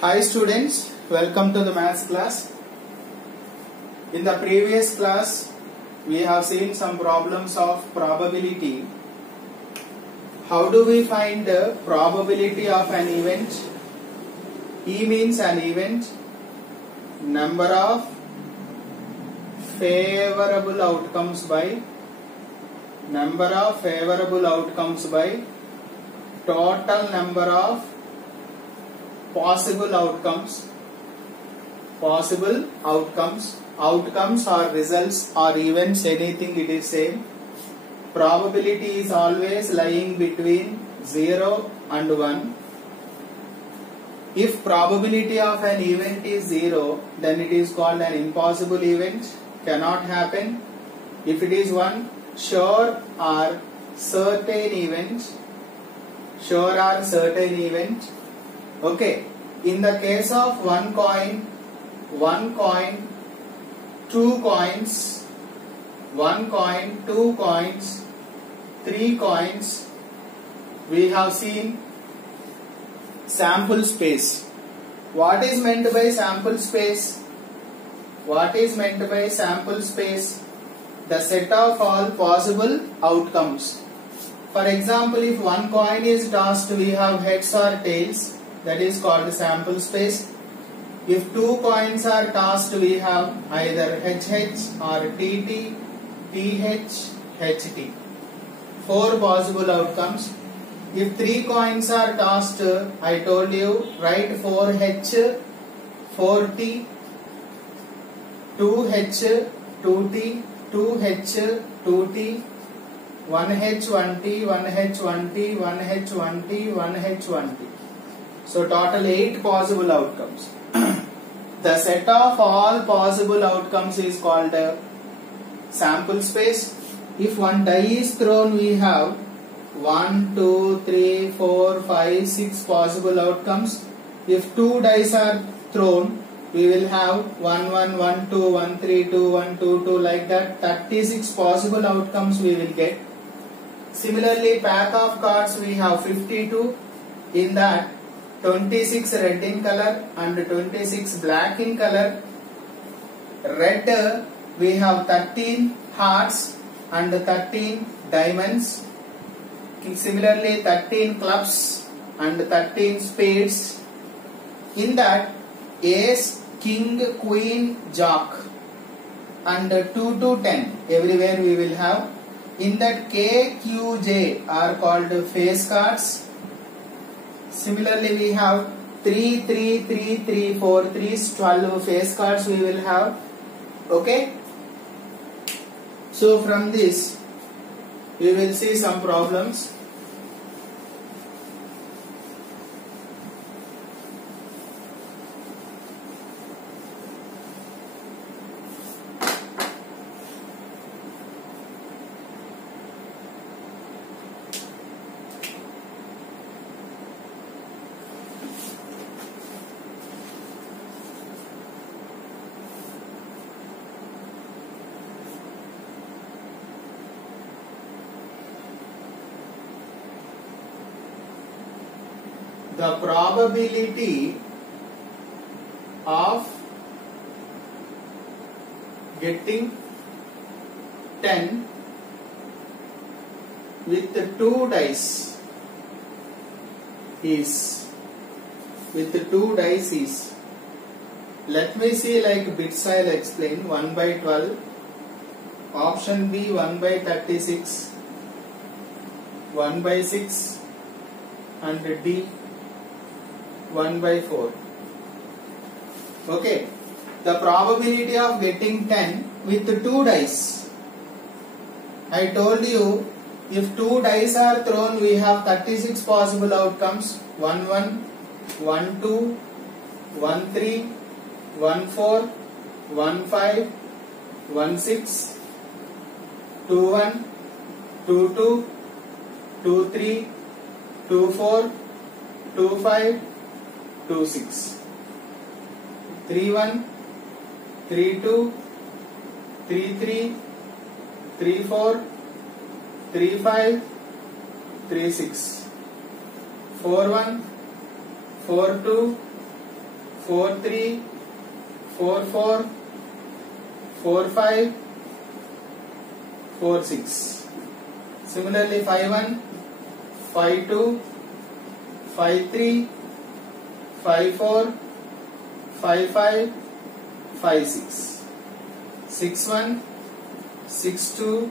Hi students, welcome to the maths class. In the previous class, we have seen some problems of probability. How do we find the probability of an event? E means an event, number of favorable outcomes by total number of possible outcomes. Outcomes or results or events, anything it is same. Probability is always lying between 0 and 1. If probability of an event is 0, then it is called an impossible event, cannot happen. If it is 1, sure or certain event. Okay, in the case of one coin, two coins, three coins, we have seen sample space. What is meant by sample space? The set of all possible outcomes. For example, if one coin is tossed, we have heads or tails, that is called sample space. If two coins are tossed, we have either HH or TT, PH, HT. 4 possible outcomes. If 3 coins are tossed, I told you, write 4H, 4T, 2H, 2T, 2H, 2T, 1H, 1T, 1H, 1T, 1H, 1T, 1H, 1T. So total 8 possible outcomes. The set of all possible outcomes is called sample space. If one die is thrown, we have 1, 2, 3, 4, 5, 6 possible outcomes. If 2 dice are thrown, we will have 1, 1, 1, 2, 1, 3, 2, 1, 2, 2, like that. 36 possible outcomes we will get. Similarly, pack of cards we have 52. In that, 26 red in color and 26 black in color. Red, we have 13 hearts and 13 diamonds. Similarly, 13 clubs and 13 spades. In that, ace, king, queen, jack and 2 to 10 everywhere we will have. In that, K, Q, J are called face cards. Similarly, we have 3, 3, 3, 3, 4, 3, 12 face cards we will have. Okay. So from this, we will see some problems. The probability of getting 10 with 2 dice is, let me see like bits I'll explain. 1 by 12, option B 1 by 36, 1 by 6 and D 1 by 4. Okay, the probability of getting 10 with 2 dice. I told you, if 2 dice are thrown, we have 36 possible outcomes. 1, 1, 1, 2, 1, 3, 1, 4, 1, 5, 1, 6, 2, 1, 2, 2, 2, 3, 2, 4, 2, 5, 2, 6, 3, 1, 3, 2, 3, 3, 3, 4, 3, 5, 3, 6, 4, 1, 4, 2, 4-3, 4-4, 4-5, 4-6. Similarly 5-1, 5-2, 5-3, 5-4, 5-5, 5-6. 6-1, 6-2,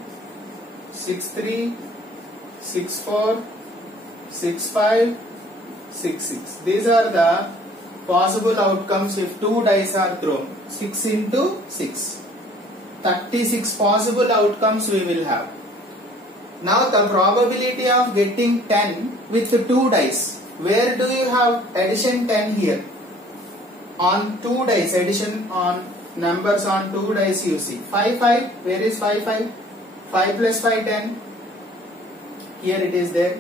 6-3, 6-4, 6-5, 6-6. These are the possible outcomes if two dice are thrown. 6 into 6. 36 possible outcomes we will have. Now the probability of getting 10 with 2 dice. Where do you have addition 10 here? On 2 dice, addition on numbers on 2 dice you see. 5, 5, where is 5, 5? 5 plus 5, 10. Here it is there.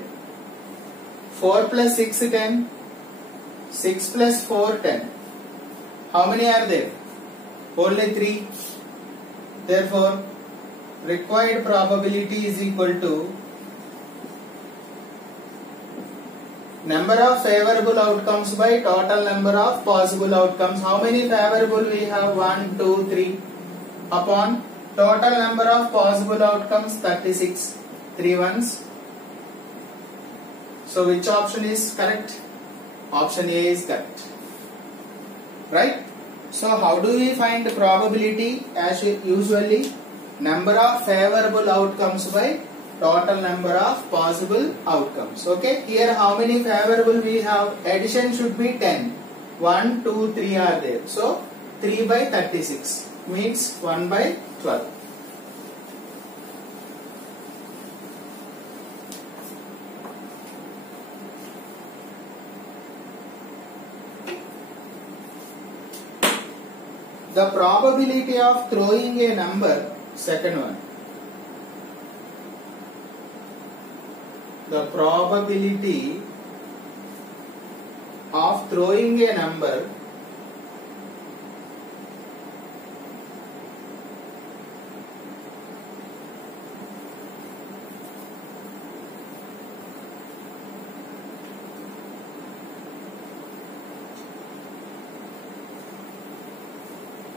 4 plus 6, 10. 6 plus 4, 10. How many are there? Only 3. Therefore, required probability is equal to number of favorable outcomes by total number of possible outcomes. How many favorable we have? 1, 2, 3 upon total number of possible outcomes 36. 3 ones. So which option is correct? Option A is correct. Right? So how do we find the probability? As usually, number of favorable outcomes by total number of possible outcomes. Okay, here how many favorable we have? Addition should be 10. 1, 2, 3 are there. So 3 by 36 means 1 by 12. The probability of throwing a number, second one.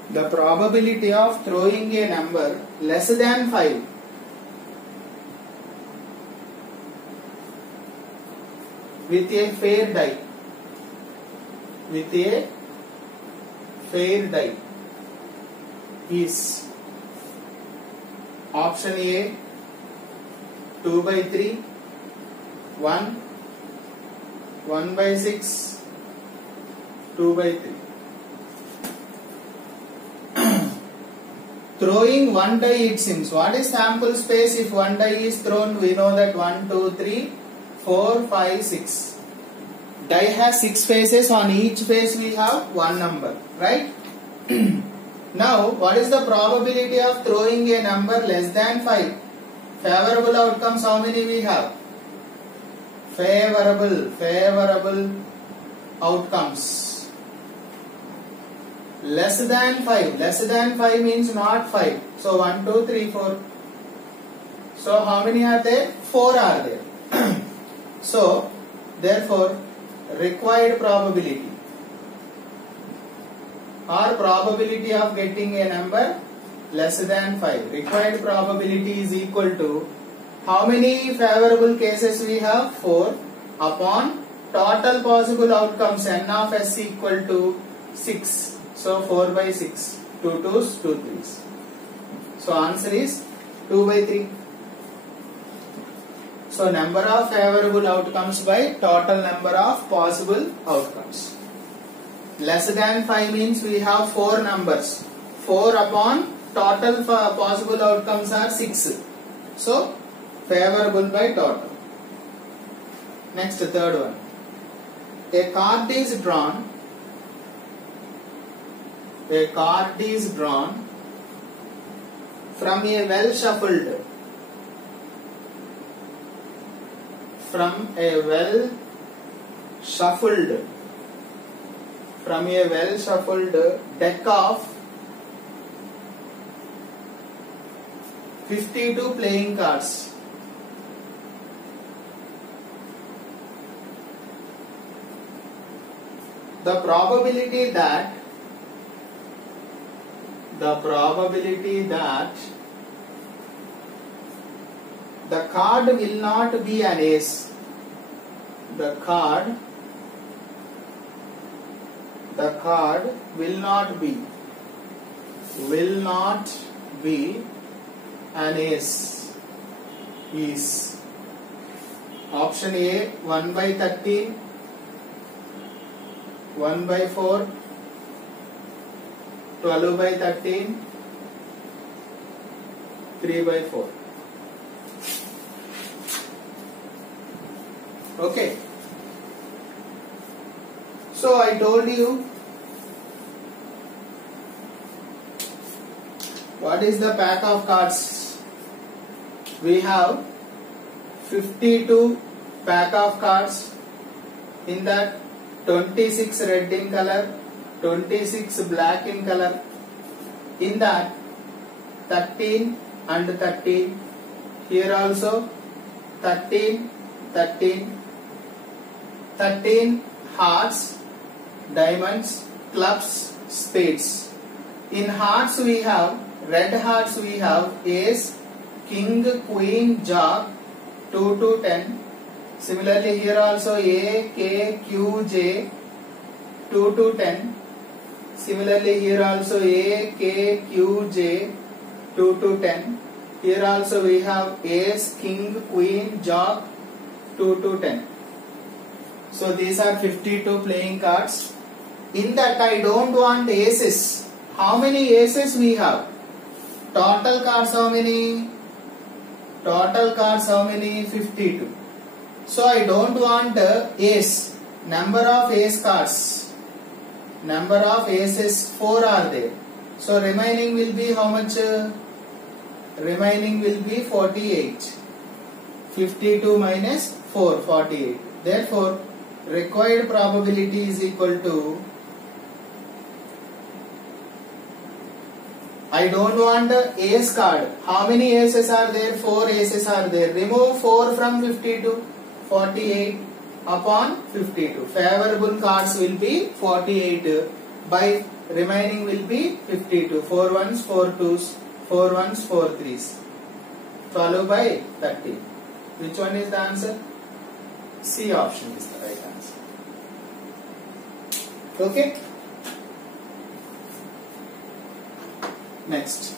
The probability of throwing a number less than 5 with a fair die is option A 2 by 3, 1, 1 by 6, 2 by 3. Throwing one die, it seems. What is sample space? If one die is thrown, we know that 1, 2, 3, 4, 5, 6. Die has 6 faces. On each face we have one number, right? Now, what is the probability of throwing a number less than 5? Favorable outcomes, how many we have? Favorable outcomes. Less than 5. Less than 5 means not 5. So 1, 2, 3, 4. So how many are there? 4 are there. So therefore required probability or probability of getting a number less than 5. Required probability is equal to how many favorable cases we have? 4 upon total possible outcomes n of s equal to 6. So 4 by 6, 2 2s, 2 3s. So answer is 2 by 3. So number of favorable outcomes by total number of possible outcomes. Less than 5 means we have 4 numbers. 4 upon total possible outcomes are 6. So favorable by total. Next, third one. A card is drawn. A card is drawn from a well shuffled deck of 52 playing cards. the probability that the card will not be an ace. The card will not be an ace is option A 1 by 13, 1 by 4, 12 by 13, 3 by 4. Okay. So I told you what is the pack of cards. We have 52 pack of cards. In that 26 red in color, 26 black in color. In that 13 and 13. Here also 13, 13. 13 hearts, diamonds, clubs, spades. In hearts we have, red hearts we have ace, king, queen, jack, 2 to 10. Similarly here also A, K, Q, J, 2 to 10. Similarly here also A, K, Q, J, 2 to 10. Here also we have ace, king, queen, jack, 2 to 10. So these are 52 playing cards. In that I don't want aces. How many aces we have? Total cards how many? Total cards how many? 52. So I don't want ace. Number of ace cards. Number of aces 4 are there. So remaining will be how much? Remaining will be 48. 52 minus 4, 48. Therefore, required probability is equal to, I don't want the ace card. How many aces are there? 4 aces are there. Remove 4 from 52. 48 upon 52. Favorable cards will be 48 by remaining will be 52. 4 ones, 4 twos, 4 ones, 4 threes. Followed by 30. Which one is the answer? C option is the right answer. Okay. Next.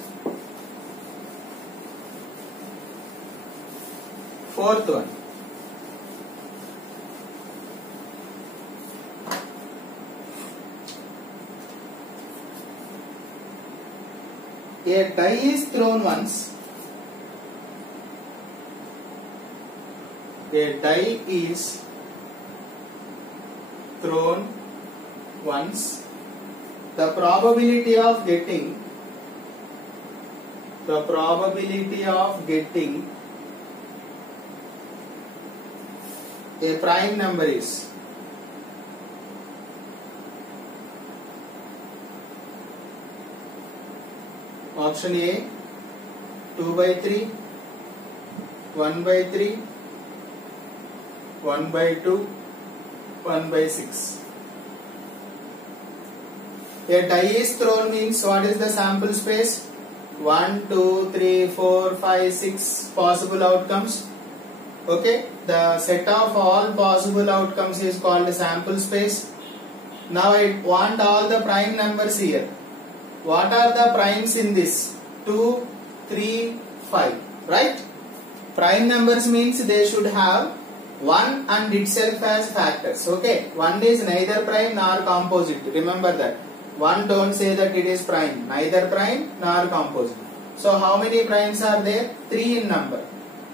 Fourth one. A die is thrown once. A die is thrown once. The probability of getting a prime number is option A 2 by 3, 1 by 3, 1 by 2, 1 by 6. A die is thrown means what is the sample space? 1, 2, 3, 4, 5, 6 possible outcomes. Okay, the set of all possible outcomes is called sample space. Now I want all the prime numbers here. What are the primes in this? 2, 3, 5, right? Prime numbers means they should have 1 and itself as factors. Okay, 1 is neither prime nor composite. Remember that. 1 don't say that it is prime. Neither prime nor composite. So how many primes are there? 3 in number.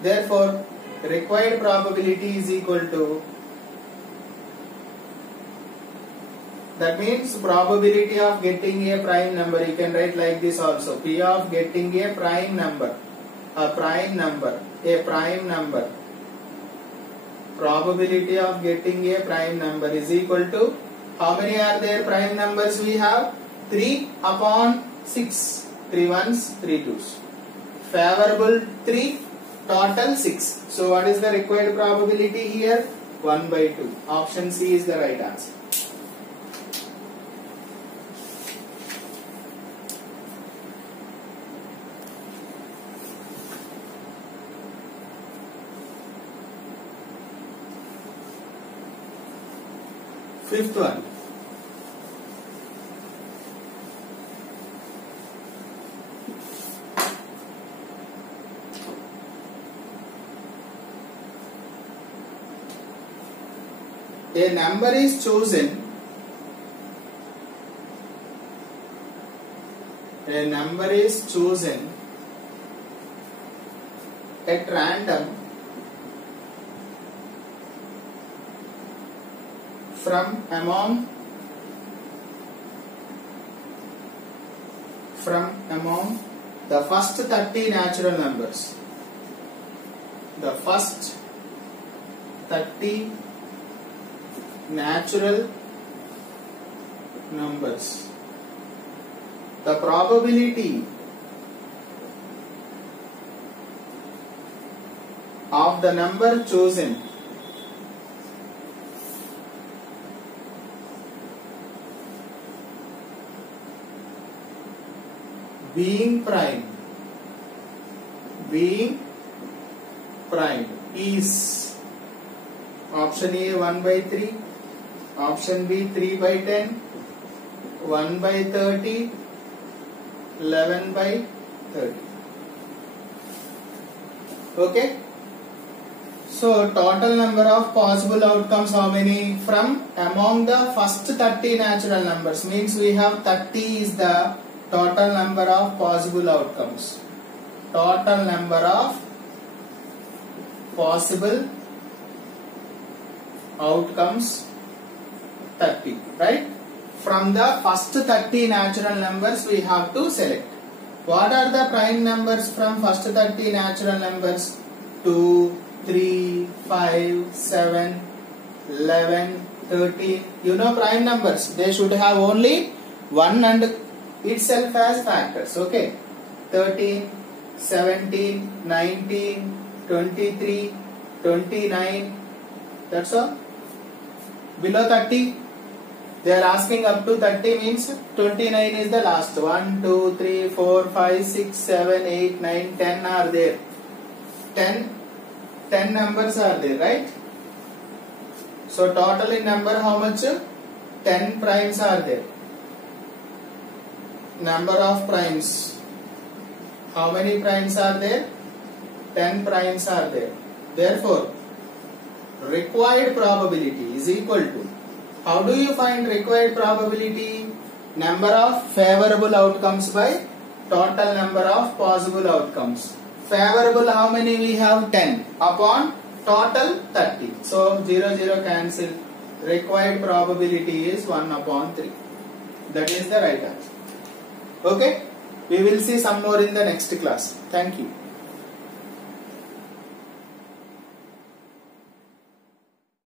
Therefore, required probability is equal to, that means probability of getting a prime number, you can write like this also. P of getting a prime number. Probability of getting a prime number is equal to, how many are there prime numbers we have? 3 upon 6. 3 ones, 3 twos. Favorable 3, total 6. So what is the required probability here? 1 by 2. Option C is the right answer. Fifth one. A number is chosen. A number is chosen at random from among the first 30 natural numbers. The first 30 natural numbers. The probability of the number chosen being prime is option A 1/3, option B 3/10, 1/30, 11/30. Okay. So total number of possible outcomes how many? From among the first 30 natural numbers, means we have 30 is the total number of possible outcomes. Total number of possible outcomes 30, right? From the first 30 natural numbers we have to select. What are the prime numbers from first 30 natural numbers? 2, 3, 5, 7, 11, 13. You know prime numbers. They should have only 1 and itself as factors. Okay. 13, 17, 19, 23, 29. That's all. Below 30. They are asking up to 30 means 29 is the last. 1, 2, 3, 4, 5, 6, 7, 8, 9, 10 are there. 10 numbers are there, right? So total in number how much? 10 primes are there. Number of primes. How many primes are there? 10 primes are there. Therefore, required probability is equal to, how do you find required probability? Number of favorable outcomes by total number of possible outcomes. Favorable how many we have? 10 upon total 30. So 0 0 cancel. Required probability is 1 upon 3. That is the right answer. Okay. We will see some more in the next class. Thank you.